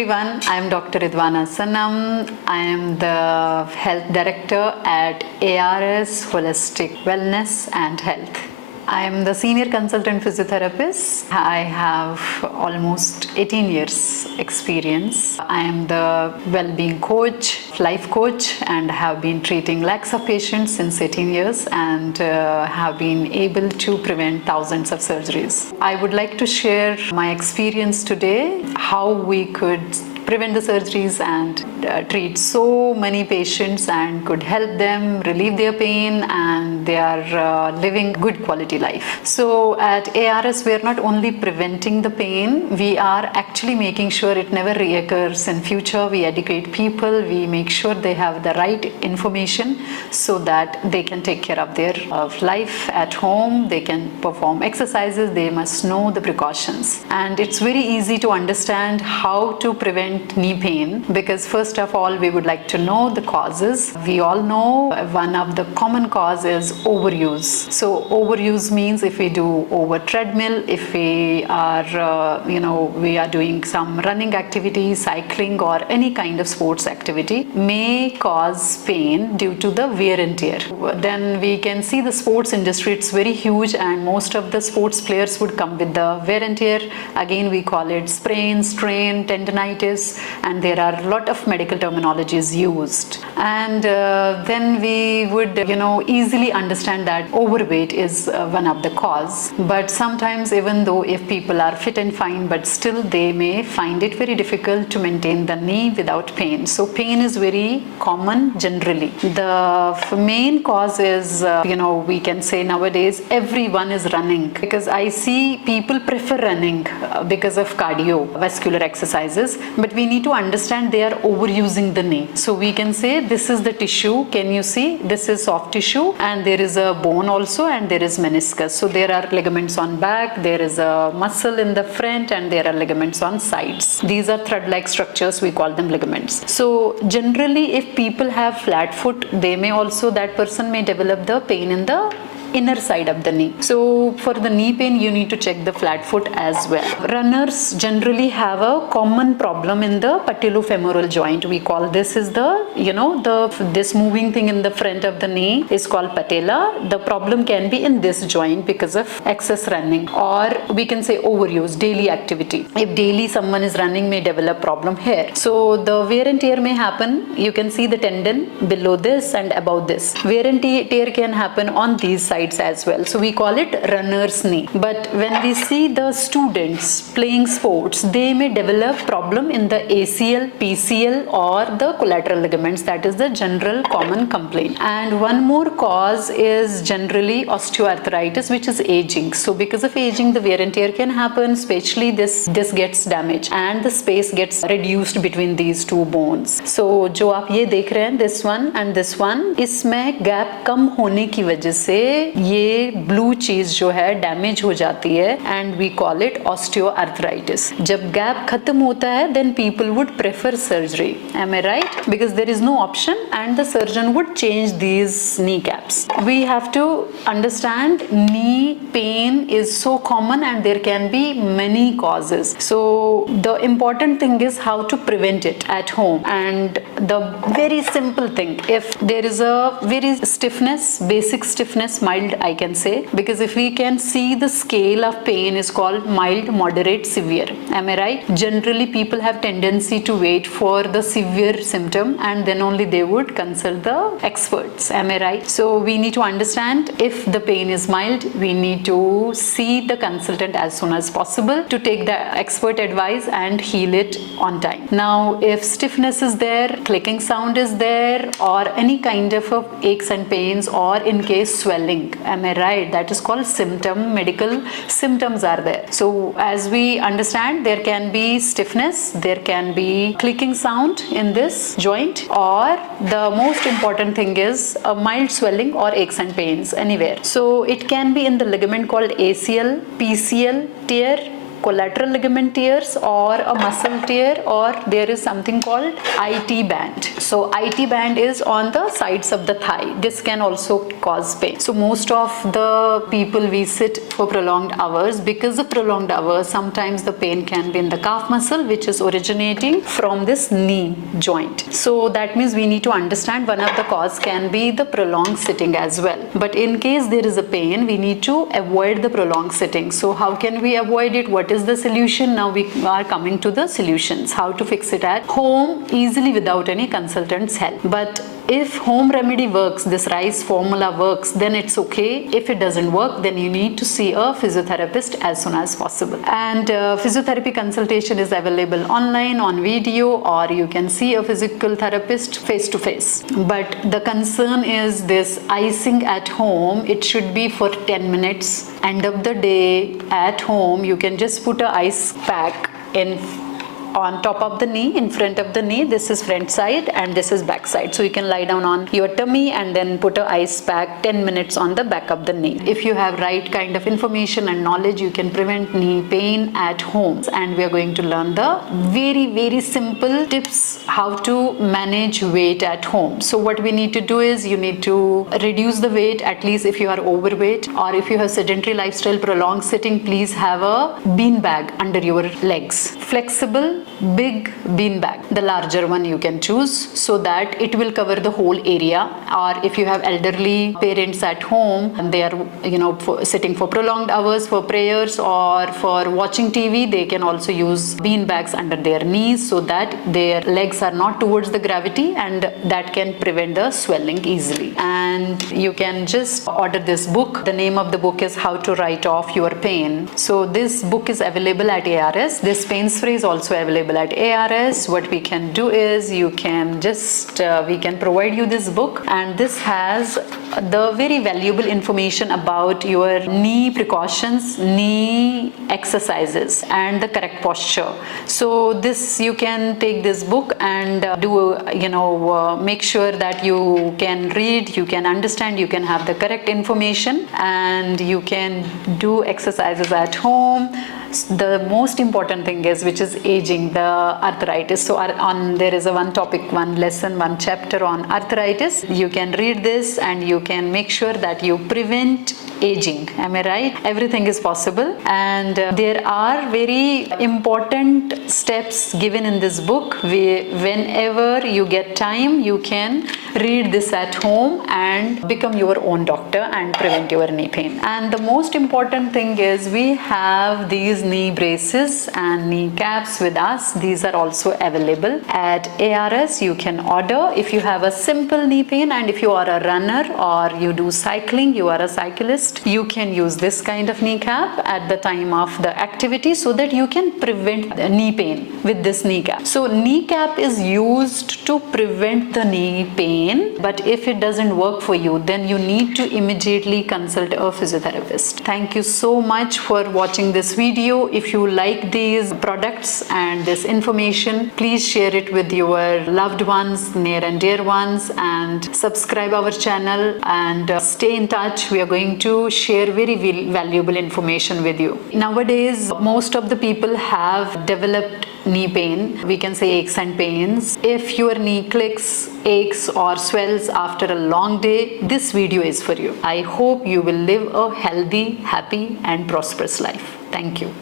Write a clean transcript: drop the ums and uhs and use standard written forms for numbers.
everyone. I am Dr. Idwana Sanam. I am the Health Director at ARS Holistic Wellness and Health. I am the Senior Consultant Physiotherapist. I have almost 18 years experience. I am the well-being coach, life coach, and have been treating lakhs of patients since 18 years and have been able to prevent thousands of surgeries. I would like to share my experience today, how we could prevent the surgeries and treat so many patients and could help them relieve their pain, and they are living good quality life. So at ARS, we are not only preventing the pain, we are actually making sure it never reoccurs in future. We educate people, we make sure they have the right information so that they can take care of their life at home. They can perform exercises, they must know the precautions. And it's very easy to understand how to prevent knee pain, because first of all we would like to know the causes. We all know one of the common cause is overuse. So overuse means if we do over treadmill, if we are we are doing some running activity, cycling, or any kind of sports activity, may cause pain due to the wear and tear. Then we can see the sports industry, it's very huge, and most of the sports players would come with the wear and tear. Again, we call it sprain, strain, tendinitis, and there are a lot of medical terminologies used. And then we would easily understand that overweight is one of the cause. But sometimes, even though if people are fit and fine, but still they may find it very difficult to maintain the knee without pain. So pain is very common generally. The main cause is we can say nowadays everyone is running, because I see people prefer running because of cardiovascular exercises, but we need to understand they are overusing the knee. So we can say this is the tissue, can you see, this is soft tissue, and there is a bone also, and there is meniscus. So there are ligaments on back, there is a muscle in the front, and there are ligaments on sides. These are thread-like structures, we call them ligaments. So generally if people have flat foot, that person may develop the pain in the inner side of the knee. So for the knee pain, you need to check the flat foot as well. Runners generally have a common problem in the patellofemoral joint. We call this is this moving thing in the front of the knee is called patella. The problem can be in this joint because of excess running, or we can say overuse, daily activity. If daily someone is running, may develop problem here. So the wear and tear may happen. You can see the tendon below this and above this. Wear and tear can happen on these sides as well. So we call it runner's knee. But when we see the students playing sports, they may develop problem in the ACL, PCL, or the collateral ligaments. That is the general common complaint. And one more cause is generally osteoarthritis, which is aging. So because of aging, the wear and tear can happen, especially this gets damaged and the space gets reduced between these two bones. So जो आप ये देख रहे हैं, this one and this one, इसमें gap कम होने की वजह से ये ब्लू चीज जो है डैमेज हो जाती है, and we call it osteoarthritis. जब गैप खत्म होता है, then people would prefer surgery. Am I right? Because there is no option and the surgeon would change these knee caps. We have to understand knee pain is so common and there can be many causes. So the important thing is how to prevent it at home, and the very simple thing, if there is a very stiffness, basic stiffness, mild I can say, because if we can see the scale of pain is called mild, moderate, severe. Am I right? Generally people have tendency to wait for the severe symptom and then only they would consult the experts. Am I right? So we need to understand if the pain is mild, we need to see the consultant as soon as possible to take the expert advice and heal it on time. Now if stiffness is there, clicking sound is there, or any kind of aches and pains, or in case swelling, am I right? That is called symptom. Medical symptoms are there. So as we understand, there can be stiffness, there can be clicking sound in this joint, or the most important thing is a mild swelling or aches and pains anywhere. So it can be in the ligament called ACL, PCL tear, collateral ligament tears or a muscle tear, or there is something called IT band. So IT band is on the sides of the thigh. This can also cause pain. So most of the people, we sit for prolonged hours. Because of prolonged hours, sometimes the pain can be in the calf muscle, which is originating from this knee joint. So that means we need to understand one of the cause can be the prolonged sitting as well. But in case there is a pain, we need to avoid the prolonged sitting. So how can we avoid it? What is the solution? Now we are coming to the solutions. How to fix it at home easily without any consultant's help. But if home remedy works, this rice formula works, then it's okay. If it doesn't work, then you need to see a physiotherapist as soon as possible. And physiotherapy consultation is available online, on video, or you can see a physical therapist face to face. But the concern is this icing at home. It should be for 10 minutes. End of the day at home, you can just put a ice pack on top of the knee, in front of the knee. This is front side and this is back side. So you can lie down on your tummy and then put a ice pack 10 minutes on the back of the knee. If you have right kind of information and knowledge, you can prevent knee pain at home. And we are going to learn the very simple tips how to manage weight at home. So what we need to do is you need to reduce the weight, at least if you are overweight, or if you have sedentary lifestyle, prolonged sitting, please have a bean bag under your legs. Flexible big bean bag, the larger one you can choose, so that it will cover the whole area. Or if you have elderly parents at home and they are sitting for prolonged hours for prayers or for watching TV, they can also use bean bags under their knees so that their legs are not towards the gravity, and that can prevent the swelling easily. And you can just order this book. The name of the book is How to Write Off Your Pain. So this book is available at ARS. This pain spray is also available at ARS. What we can do is you can just we can provide you this book, and this has the very valuable information about your knee precautions, knee exercises, and the correct posture. So this, you can take this book and make sure that you can read, you can understand, you can have the correct information, and you can do exercises at home. The most important thing is, which is aging, the arthritis. So there is a one topic, one lesson, one chapter on arthritis. You can read this and you can make sure that you prevent aging. Am I right? Everything is possible, and there are very important steps given in this book. Whenever you get time, you can read this at home and become your own doctor and prevent your knee pain. And the most important thing is we have these knee braces and knee caps with us. These are also available at ARS. You can order if you have a simple knee pain, and if you are a runner or you do cycling, you are a cyclist, you can use this kind of knee cap at the time of the activity so that you can prevent the knee pain with this knee cap. So knee cap is used to prevent the knee pain, but if it doesn't work for you, then you need to immediately consult a physiotherapist. Thank you so much for watching this video. If you like these products and this information, please share it with your loved ones, near and dear ones, and subscribe our channel and stay in touch. We are going to share very valuable information with you. Nowadays, most of the people have developed knee pain. We can say aches and pains. If your knee clicks, aches or swells after a long day, this video is for you. I hope you will live a healthy, happy and prosperous life. Thank you.